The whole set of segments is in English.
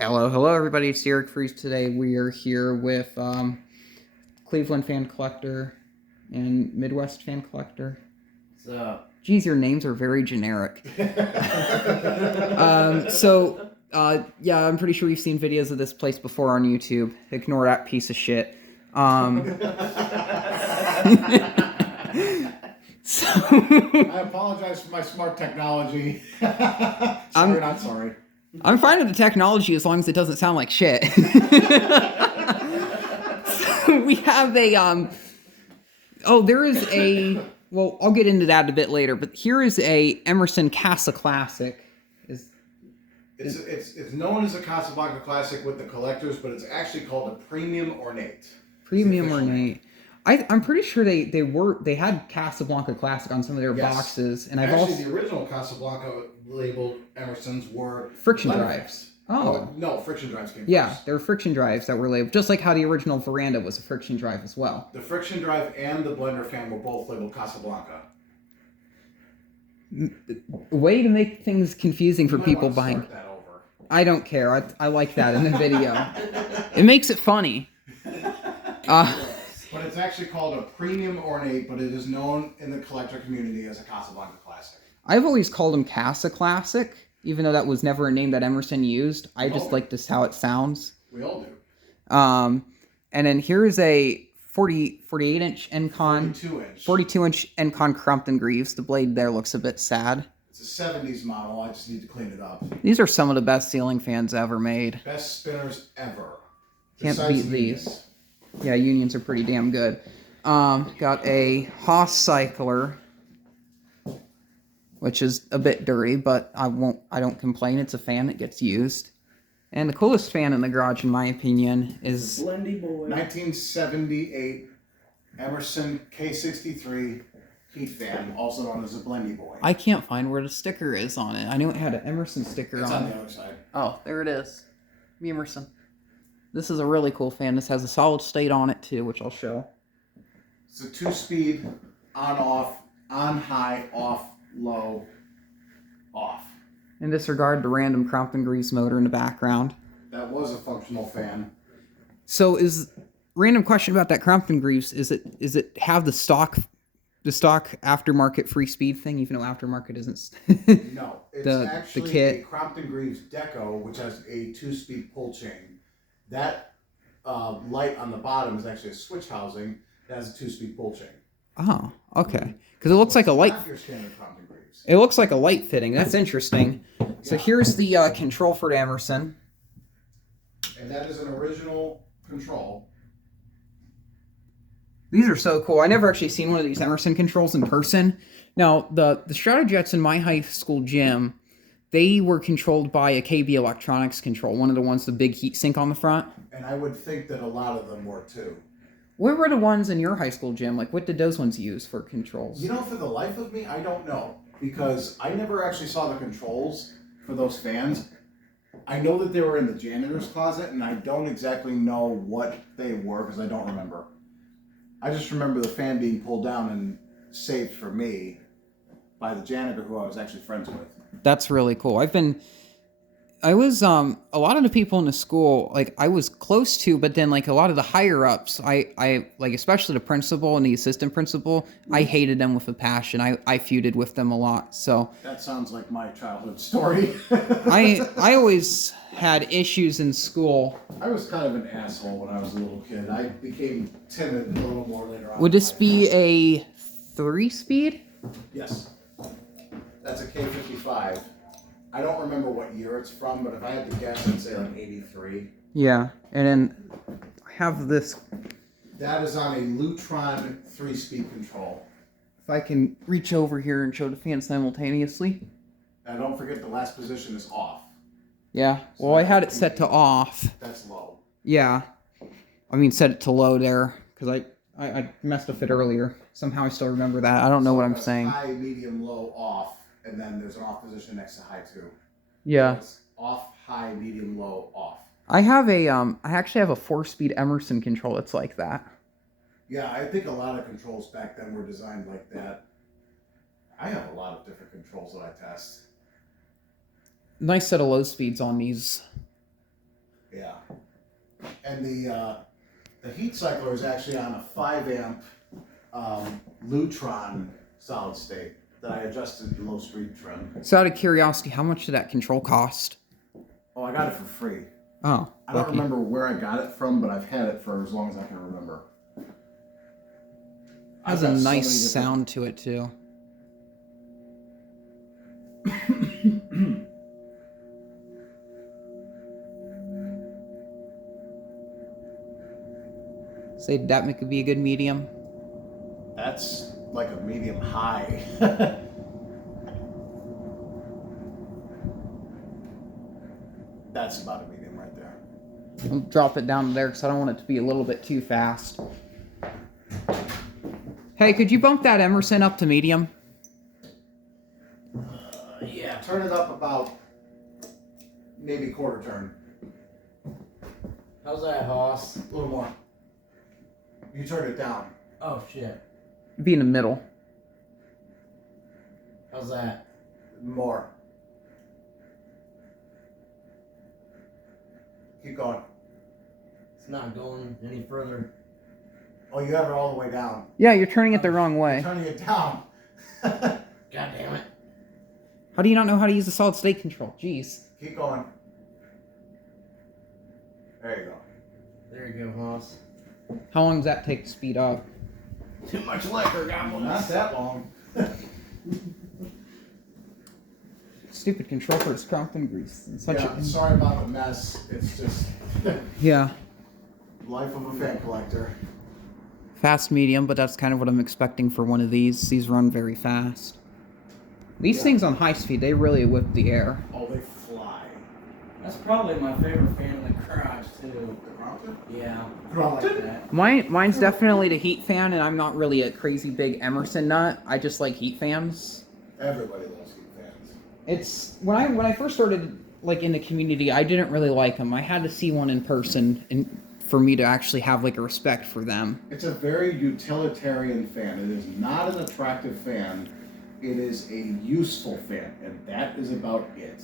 Hello, everybody. It's Derek Freeze. Today we are here with Cleveland fan collector and Midwest fan collector. So, Geez, your names are very generic. Yeah, I'm pretty sure you've seen videos of this place before on YouTube. Ignore that piece of shit. So I apologize for my smart technology. Sorry, not sorry. I'm fine with the technology as long as it doesn't sound like shit. So we have well, I'll get into that a bit later, but here is a Emerson Casa Classic. It's known as a Casablanca Classic with the collectors, but it's actually called a Premium Ornate. Premium Ornate. I'm pretty sure they had Casablanca Classic on some of their boxes, and the original Casablanca labeled Emerson's were friction drives. Oh no, friction drives came first. There were friction drives that were labeled, just like how the original Veranda was a friction drive as well. The friction drive and the blender fan were both labeled Casablanca. Way to make things confusing for people buying. That over. I don't care. I like that in the video. It makes it funny. But it's actually called a Premium Ornate, but it is known in the collector community as a Casablanca Classic. I've always called them Casa Classic, even though that was never a name that Emerson used. I just like this how it sounds. We all do. And then here is a 48-inch Encon. 42-inch. 42-inch Encon Crumpton Greaves. The blade there looks a bit sad. It's a 70s model. I just need to clean it up. These are some of the best ceiling fans ever made. Best spinners ever. Can't beat these. Yeah, Unions are pretty damn good. Got a Haas Cycler, which is a bit dirty, but I don't complain. It's a fan that gets used. And the coolest fan in the garage, in my opinion, is Blendy Boy. 1978 Emerson K63 heat fan, also known as a Blendy Boy. I can't find where the sticker is on it. I knew it had an Emerson sticker It's on on it. the other side. Oh, there it is. Me Emerson. This is a really cool fan. This has a solid state on it too, which I'll show. It's a 2-speed, on-off, on-high, off, low, off. In disregard the random Crompton Greaves motor in the background. That was a functional fan. So random question about that Crompton Greaves, is it have the stock aftermarket free speed thing, even though aftermarket isn't No, it's the actually kit. a Crompton Greaves Deco, which has a 2-speed pull chain. That light on the bottom is actually a switch housing that has a 2-speed pull chain. Oh, okay. Because it looks like a light. Not your standard Crompton Greaves. It looks like a light fitting. That's interesting. So here's the control for the Emerson. And that is an original control. These are so cool. I never actually seen one of these Emerson controls in person. Now, the Stratojets in my high school gym, they were controlled by a KB Electronics control, one of the ones with the big heat sink on the front. And I would think that a lot of them were too. What were the ones in your high school gym? Like, what did those ones use for controls? You know, for the life of me, I don't know. Because I never actually saw the controls for those fans. I know that they were in the janitor's closet, and I don't exactly know what they were because I don't remember. I just remember the fan being pulled down and saved for me by the janitor who I was actually friends with. That's really cool. I was a lot of the people in the school, like, I was close to, but then, like, a lot of the higher ups, I like, especially the principal and the assistant principal, I hated them with a passion. I feuded with them a lot. So that sounds like my childhood story. I always had issues in school. I was kind of an asshole when I was a little kid. I became timid a little more later on. Would this be a 3-speed? Yes. That's a K55. I don't remember what year it's from, but if I had to guess, I'd say like 83. Yeah, and then I have this. That is on a Lutron 3-speed control. If I can reach over here and show the fan simultaneously. And don't forget the last position is off. Yeah, well, I had it set to off. That's low. Yeah, I mean, set it to low there, because I messed with it earlier. Somehow I still remember that. I don't know what I'm saying. High, medium, low, off, and then there's an off position next to high too. Yeah. So it's off, high, medium, low, off. I actually have a 4-speed Emerson control that's like that. Yeah, I think a lot of controls back then were designed like that. I have a lot of different controls that I test. Nice set of low speeds on these. Yeah. And the heat cycler is actually on a 5 amp Lutron solid state that I adjusted the low speed trim. So out of curiosity, how much did that control cost? Oh, I got it for free. Oh, I don't lucky. remember where I got it from, but I've had it for as long as I can remember. Has a nice sound to it too. Say that could be a good medium. That's like a medium high. That's about a medium right there. I'll drop it down there because I don't want it to be a little bit too fast. Hey, could you bump that Emerson up to medium? Yeah, turn it up about maybe quarter turn. How's that, Hoss? A little more. You turn it down. Oh, shit. Be in the middle. How's that? More. Keep going. It's not going any further. Oh, you have it all the way down. Yeah, you're turning it the wrong way. Turning it down. God damn it. How do you not know how to use the solid state control? Jeez. Keep going. There you go. There you go, Hoss. How long does that take to speed up? Too much liquor, goblins. Not that long. Stupid control for its Crompton grease. It's such Yeah, a... sorry about the mess. It's just Yeah. life of a fan collector. Fast medium, but that's kind of what I'm expecting for one of these. These run very fast. These Yeah. things on high speed, they really whip the air. Oh, they fly. That's probably my favorite fan in the garage, too. The Crompton? Yeah. Crompton. Like that. Mine's definitely the heat fan, and I'm not really a crazy big Emerson nut. I just like heat fans. Everybody loves heat fans. It's when I first started like in the community, I didn't really like them. I had to see one in person and for me to actually have like a respect for them. It's a very utilitarian fan. It is not an attractive fan. It is a useful fan, and that is about it.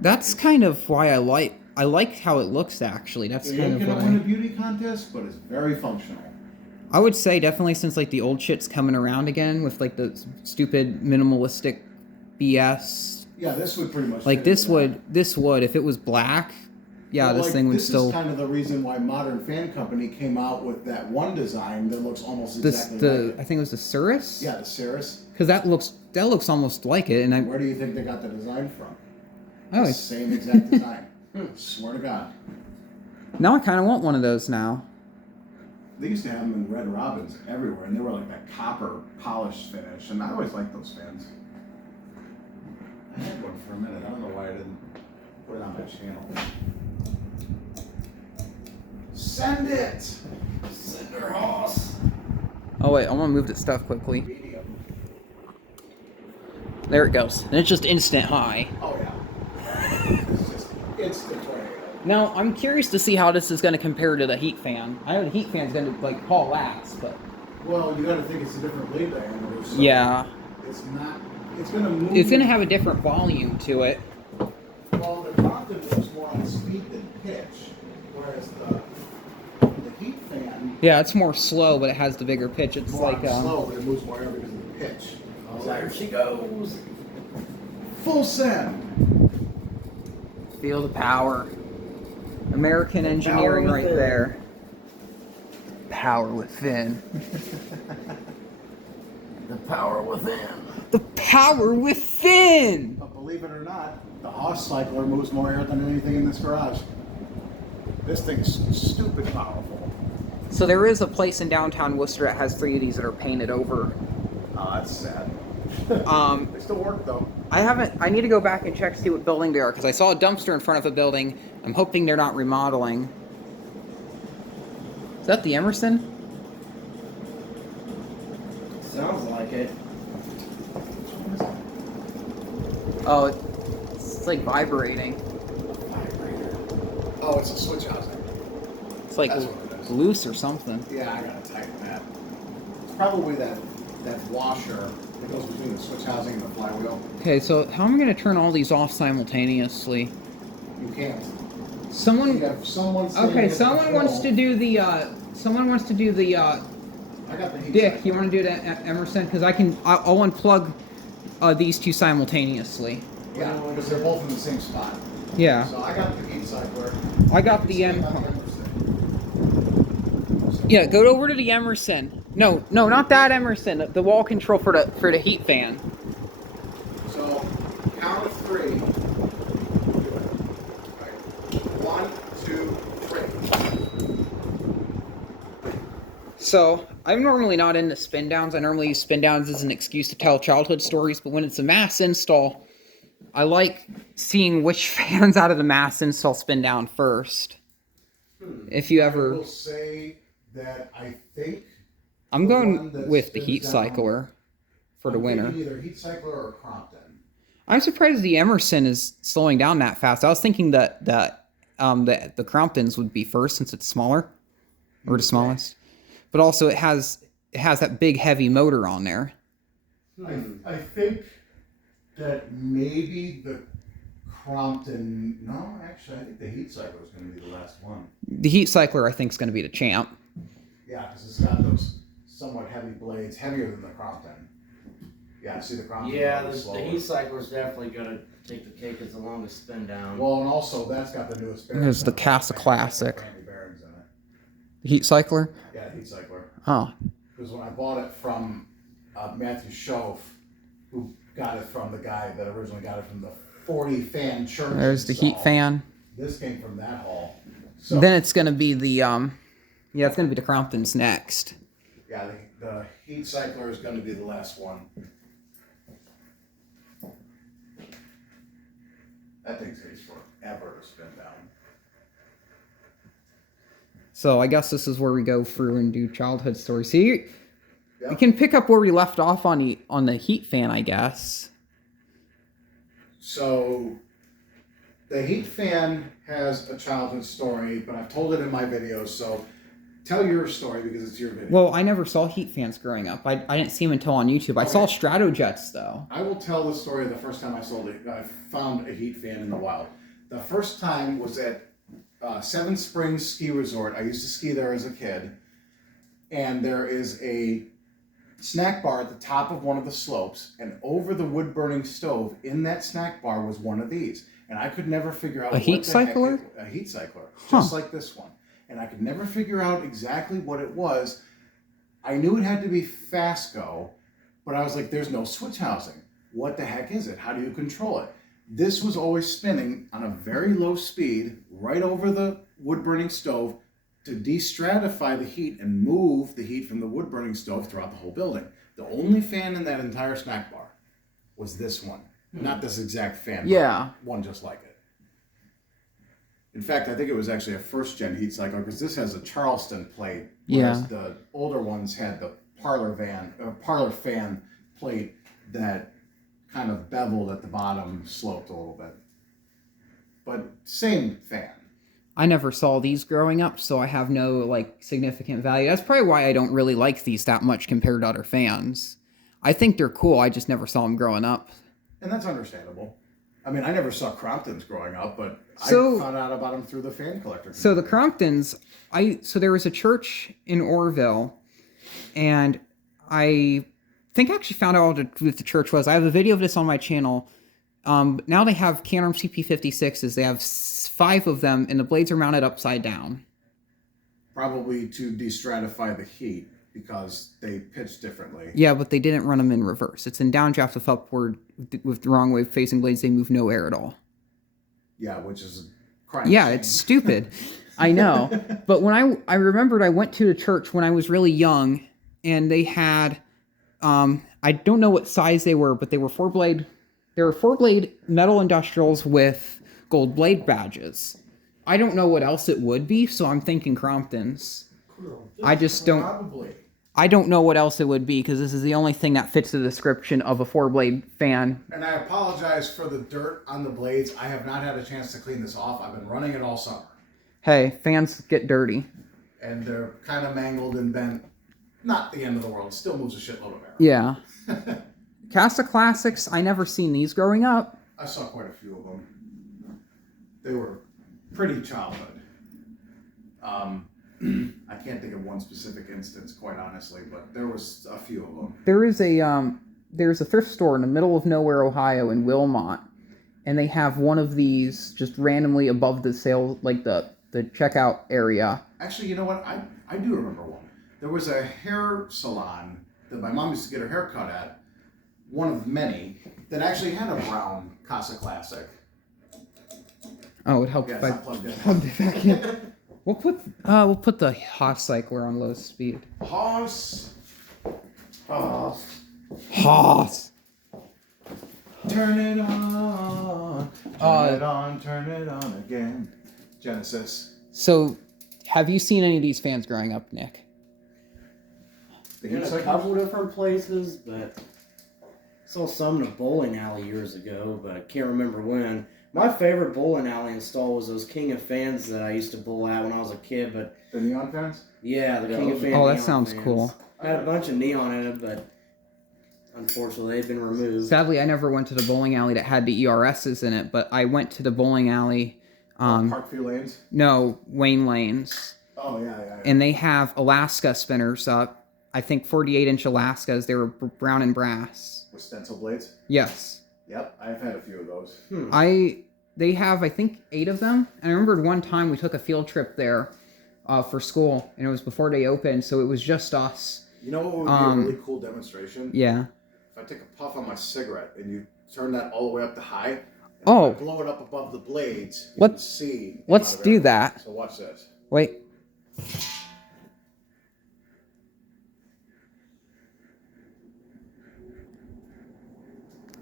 That's kind of why I like how it looks actually. That's It kind ain't of gonna what win a beauty contest, but it's very functional. I would say definitely since like the old shit's coming around again with like the stupid minimalistic BS. Yeah, this would pretty much Like fit this into that. would if it was black. Yeah, Well, this like, thing would this still. is kind of the reason why Modern Fan Company came out with that one design that looks almost This exactly like I it. think it was the Cirrus. Yeah, the Cirrus. Because that looks almost like it, and I Where do you think they got the design from? oh, The same exact design. Swear to God. now I kind of want one of those now. They used to have them in Red Robins everywhere, and they were like that copper polished finish, and I always liked those fans. I had one for a minute. I don't know why I didn't put it on my channel. Send it! Send her, Hoss. Oh wait, I want to move this stuff quickly. Medium. There it goes, and it's just instant high. Oh yeah. It's just instant tornado. Now I'm curious to see how this is going to compare to the heat fan. I know the heat fan's going to like haul ass, but Well, you gotta think it's a different blade diameter, so yeah, it's not. It's gonna move. it's going to have a different volume to it. Well, the Crompton moves more on speed than pitch, whereas the heat fan Yeah, it's more slow, but it has the bigger pitch. It's more like on slow, but it moves more air because of the pitch. Oh, there she goes. Full send. feel the power. American engineering power right within. there. Power within. The power within. The power within. But believe it or not, the Haas cycler moves more air than anything in this garage. This thing's stupid powerful. So there is a place in downtown Worcester that has 3 of these that are painted over. Oh, that's sad. They still work though. I need to go back and check to see what building they are, because I saw a dumpster in front of a building. I'm hoping they're not remodeling. Is that the Emerson? Sounds like it. Oh, it's like vibrating. Oh, it's a switch housing. It's like That's what it is. loose or something. Yeah, I gotta tighten that. It's probably that washer that goes between the switch housing and the flywheel. Okay, so how am I going to turn all these off simultaneously? You can't. Someone. You have someone standing Okay, at the someone wants to control. do the. Someone wants to do the. I got the heat Dick, side. you want to do it at Emerson? Because I'll unplug these two simultaneously. Yeah, because they're both in the same spot. Yeah. So I got the heat cycler. I got the Same M. on Emerson. So- Yeah, go over to the Emerson. No, not that Emerson. The wall control for the heat fan. So, count of three. Right. 1, 2, 3. So I'm normally not into spin downs. I normally use spin downs as an excuse to tell childhood stories. But when it's a mass install, I like seeing which fans out of the mass install spin down first. If you I ever, will say that I think I'm the one going that with the spins heat down- cycler for the I'm winter. thinking either heat cycler or Crompton. I'm surprised the Emerson is slowing down that fast. I was thinking that the Cromptons would be first since it's smaller, or the smallest. But also it has that big heavy motor on there. I think that maybe the Crompton. No, actually, I think the heat cycler is going to be the last one. The heat cycler I think is going to be the champ. Yeah, because it's got those somewhat heavy blades, heavier than the Crompton. Yeah, see the Crompton. Yeah, is the slower. heat cycler is definitely gonna take the cake as the longest spin down. Well, and also that's got the newest bearings. There's the in it. Casa Classic. Brandy bearings in it. The heat cycler? Yeah, heat cycler. Oh. Because when I bought it from Matthew Schoaf, who got it from the guy that originally got it from the 40 fan church. There's the heat install, fan. This came from that hall. So Then it's going to be the it's going to be the Cromptons next. yeah, the heat cycler is going to be the last one. That thing takes forever to spin down. So I guess this is where we go through and do childhood stories. See, we Yep. can pick up where we left off on the heat fan, I guess. So the heat fan has a childhood story, but I've told it in my videos. So tell your story because it's your video. Well, I never saw heat fans growing up. I didn't see them until on YouTube. I saw Okay. Stratojets though. I will tell the story of the first time I found a heat fan in the wild. The first time was at Seven Springs Ski Resort. I used to ski there as a kid, and there is a snack bar at the top of one of the slopes, and over the wood burning stove in that snack bar was one of these, and I could never figure out A heat cycler? a heat cycler, Huh. just like this one, and I could never figure out exactly what it was. I knew it had to be Fasco, but I was like, there's no switch housing. What the heck is it? How do you control it? This was always spinning on a very low speed right over the wood burning stove to destratify the heat and move the heat from the wood burning stove throughout the whole building. The only fan in that entire snack bar was this one. Not this exact fan, but Yeah. one just like it. In fact, I think it was actually a first gen heat cycler because this has a Charleston plate, whereas Yeah. the older ones had the parlor fan plate that kind of beveled at the bottom, sloped a little bit. But same fan. I never saw these growing up, so I have no significant value. That's probably why I don't really like these that much compared to other fans. I think they're cool. I just never saw them growing up. And that's understandable. I mean, I never saw Cromptons growing up, but So- I found out about them through the fan collector. So the Cromptons, so there was a church in Orville, and I think I actually found out what the church was. I have a video of this on my channel. Now they have Canarm CP56s. They have 5 of them, and the blades are mounted upside down. Probably to destratify the heat because they pitch differently. Yeah, but they didn't run them in reverse. It's in downdraft with upward, with the wrong way facing blades. They move no air at all. Yeah, which is a crime. Yeah, shame. it's stupid. I know. But when I remembered I went to the church when I was really young, and they had, I don't know what size they were, but they were 4-blade. They were 4-blade metal industrials with gold blade badges. I don't know what else it would be, so I'm thinking Cromptons. I just don't. Probably. I don't know what else it would be because this is the only thing that fits the description of a 4-blade fan. And I apologize for the dirt on the blades. I have not had a chance to clean this off. I've been running it all summer. Hey, fans get dirty. And they're kind of mangled and bent. Not the end of the world. Still moves a shitload of air. Yeah. Casa Classics, I never seen these growing up. I saw quite a few of them. They were pretty childhood. I can't think of one specific instance, quite honestly, but there was a few of them. There's a thrift store in the middle of nowhere, Ohio, in Wilmot, and they have one of these just randomly above the sale, like the checkout area. Actually, you know what? I do remember one. There was a hair salon that my mom used to get her hair cut at, one of many, that actually had a brown Casa Classic. Oh, it helped Yeah, if it's I not plugged in. plugged it back in. We'll put the Haas cycler on low speed. Hoss. Haas. Turn it on. Turn it on. Turn it on again. Genesis. So, have you seen any of these fans growing up, Nick? The In heat a cycles? couple different places, but saw some in a bowling alley years ago, but I can't remember when. My favorite bowling alley install was those King of Fans that I used to bowl at when I was a kid, but The neon fans? yeah, the Yeah, King of those- Fans. Oh, that neon sounds fans. cool. Had a bunch of neon in it, but unfortunately they've been removed. Sadly, I never went to the bowling alley that had the ERSs in it, but I went to the bowling alley. Parkview Lanes? No, Wayne Lanes, Oh, yeah. and they have Alaska spinners up. I think 48-inch Alaskas. They were brown and brass. With stencil blades? Yes. Yep, I've had a few of those. They have, I think, 8 of them. And I remembered one time we took a field trip there for school, and it was before they opened, so it was just us. You know what would be a really cool demonstration? Yeah. If I take a puff on my cigarette and you turn that all the way up to high, and Oh. if I blow it up above the blades, you Let- can see. the Let's amount of do air. that. So watch this. Wait.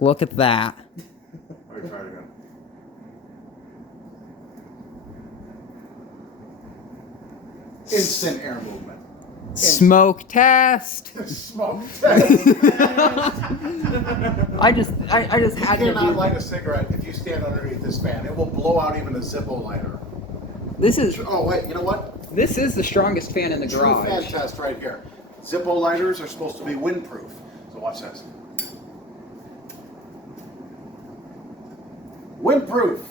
Look at that. All right, try it again. Instant air movement. Smoke test. Smoke test. I just had You to cannot do. light a cigarette if you stand underneath this fan. It will blow out even a Zippo lighter. This is Oh, wait, you know what? the strongest fan in the True fan garage. test right here. Zippo lighters are supposed to be windproof. So watch this. Windproof.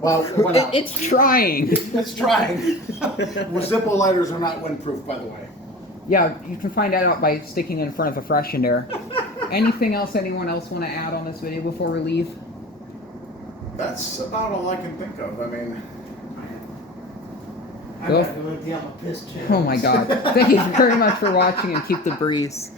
Well, we're not. It's trying. It's trying. Well, Zippo lighters are not windproof, by the way. Yeah, you can find that out by sticking it in front of a freshener. Anything else anyone else want to add on this video before we leave? That's about all I can think of. I mean, I Go. gotta go empty out my piss tube. Oh my god. Thank you very much for watching, and keep the breeze.